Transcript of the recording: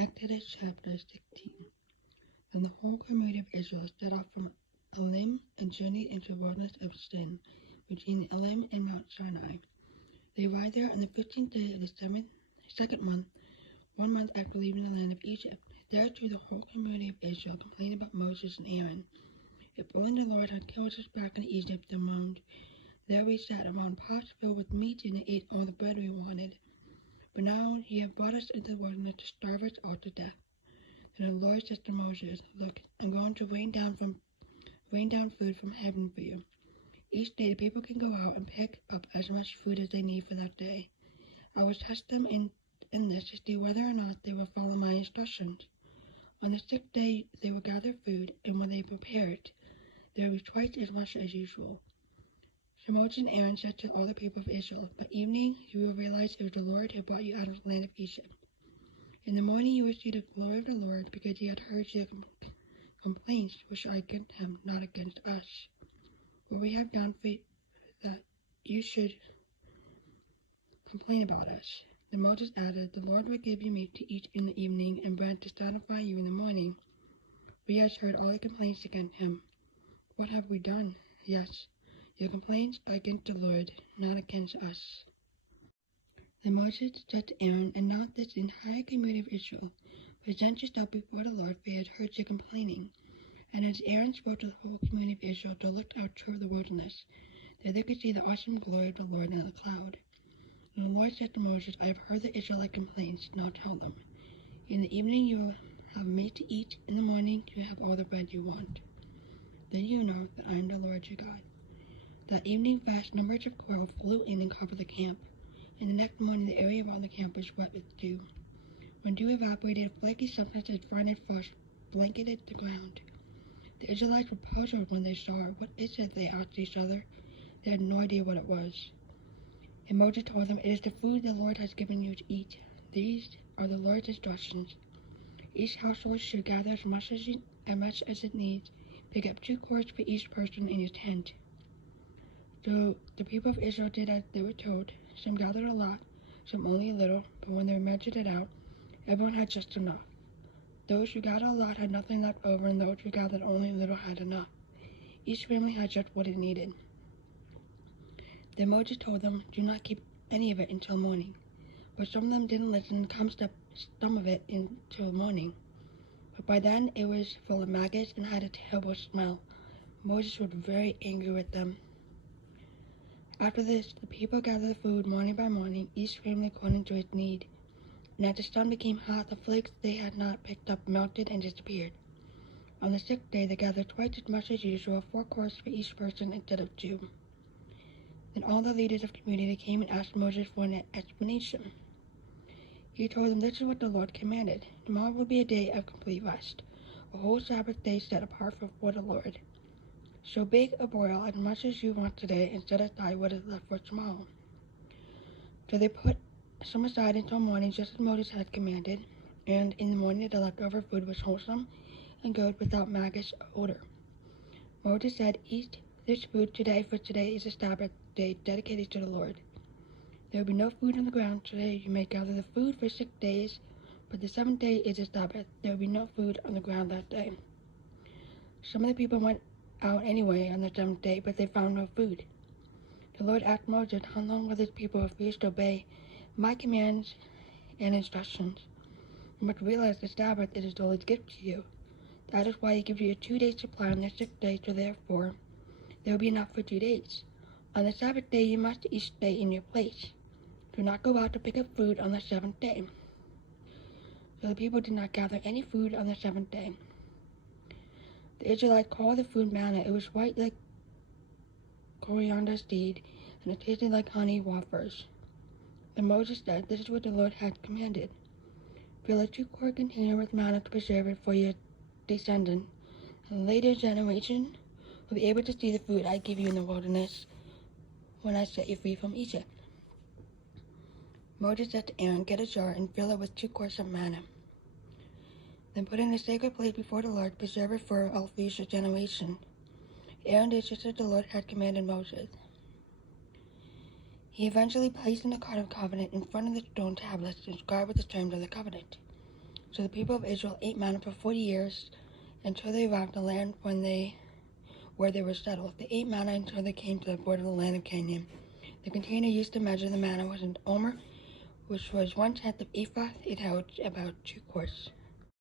Exodus chapter 16. Then the whole community of Israel set off from Elim and journeyed into the wilderness of Sin, between Elim and Mount Sinai. They arrived there on the 15th day of the second month, 1 month after leaving the land of Egypt. There too the whole community of Israel complained about Moses and Aaron. If only the Lord had killed us back in Egypt, they moaned. There we sat around pots filled with meat and ate all the bread we wanted. But now ye have brought us into the wilderness to starve us all to death. Then the Lord said to Moses, Look, I'm going to rain down food from heaven for you. Each day the people can go out and pick up as much food as they need for that day. I will test them in this to see whether or not they will follow my instructions. On the sixth day they will gather food, and when they prepare it, there will be twice as much as usual. So Moses and Aaron said to all the people of Israel, By evening you will realize it was the Lord who brought you out of the land of Egypt. In the morning you will see the glory of the Lord, because he had heard your complaints, which are against him, not against us. What we have done for that you should complain about us. Then Moses added, The Lord will give you meat to eat in the evening, and bread to satisfy you in the morning. For he has heard all the complaints against him. What have we done? Yes, your complaints are against the Lord, not against us. Then Moses said to Aaron, and not this entire community of Israel, Present yourself before the Lord, for he has heard your complaining. And as Aaron spoke to the whole community of Israel, they looked out toward the wilderness. There they could see the awesome glory of the Lord in the cloud. And the Lord said to Moses, I have heard the Israelite complaints, now tell them. In the evening you will have meat to eat, in the morning you have all the bread you want. Then you know that I am the Lord your God. That evening vast numbers of quail flew in and covered the camp, and the next morning the area around the camp was wet with dew. When dew evaporated, a flaky substance as fine as frost blanketed the ground. The Israelites were puzzled when they saw it. What is it? They asked each other. They had no idea what it was. And Moses told them, It is the food the Lord has given you to eat. These are the Lord's instructions. Each household should gather as much as it needs. Pick up 2 quarts for each person in your tent. So the people of Israel did as they were told. Some gathered a lot, some only a little, but when they measured it out, everyone had just enough. Those who gathered a lot had nothing left over, and those who gathered only a little had enough. Each family had just what it needed. Then Moses told them, Do not keep any of it until morning. But some of them didn't listen and commenced some of it until morning. But by then it was full of maggots and had a terrible smell. Moses was very angry with them. After this, the people gathered the food morning by morning, each family according to its need. And as the sun became hot, the flakes they had not picked up melted and disappeared. On the 6th day, they gathered twice as much as usual, 4 quarts for each person instead of 2. Then all the leaders of the community came and asked Moses for an explanation. He told them, This is what the Lord commanded. Tomorrow will be a day of complete rest, a whole Sabbath day set apart for the Lord. So bake or boil as much as you want today and set aside what is left for tomorrow. So they put some aside until morning, just as Moses had commanded, and in the morning the leftover food was wholesome and good without maggots or odor. Moses said, Eat this food today, for today is a Sabbath day dedicated to the Lord. There will be no food on the ground today. You may gather the food for 6 days, but the 7th day is a Sabbath. There will be no food on the ground that day. Some of the people went out anyway on the 7th day, but they found no food. The Lord asked Moses, How long will this people refuse to obey my commands and instructions? You must realize the Sabbath is the Lord's gift to you. That is why he gives you a 2-day supply on the 6th day, so therefore there will be enough for 2 days. On the Sabbath day you must each stay in your place. Do not go out to pick up food on the 7th day. So the people did not gather any food on the 7th day. The Israelites called the food manna. It was white like coriander seed, and it tasted like honey wafers. Then Moses said, This is what the Lord had commanded. Fill a 2-quart container with manna to preserve it for your descendants, and later generation will be able to see the food I give you in the wilderness when I set you free from Egypt. Moses said to Aaron, Get a jar and fill it with 2 quarts of manna. Then put it in a sacred place before the Lord, preserve it for all future generations. Aaron did just as the Lord had commanded Moses. He eventually placed in the Ark of the Covenant in front of the stone tablets inscribed with the terms of the covenant. So the people of Israel ate manna for 40 years until they arrived at the land where they were settled. They ate manna until they came to the border of the land of Canaan. The container used to measure the manna was an omer, which was 1/10 of ephah. It held about 2 quarts.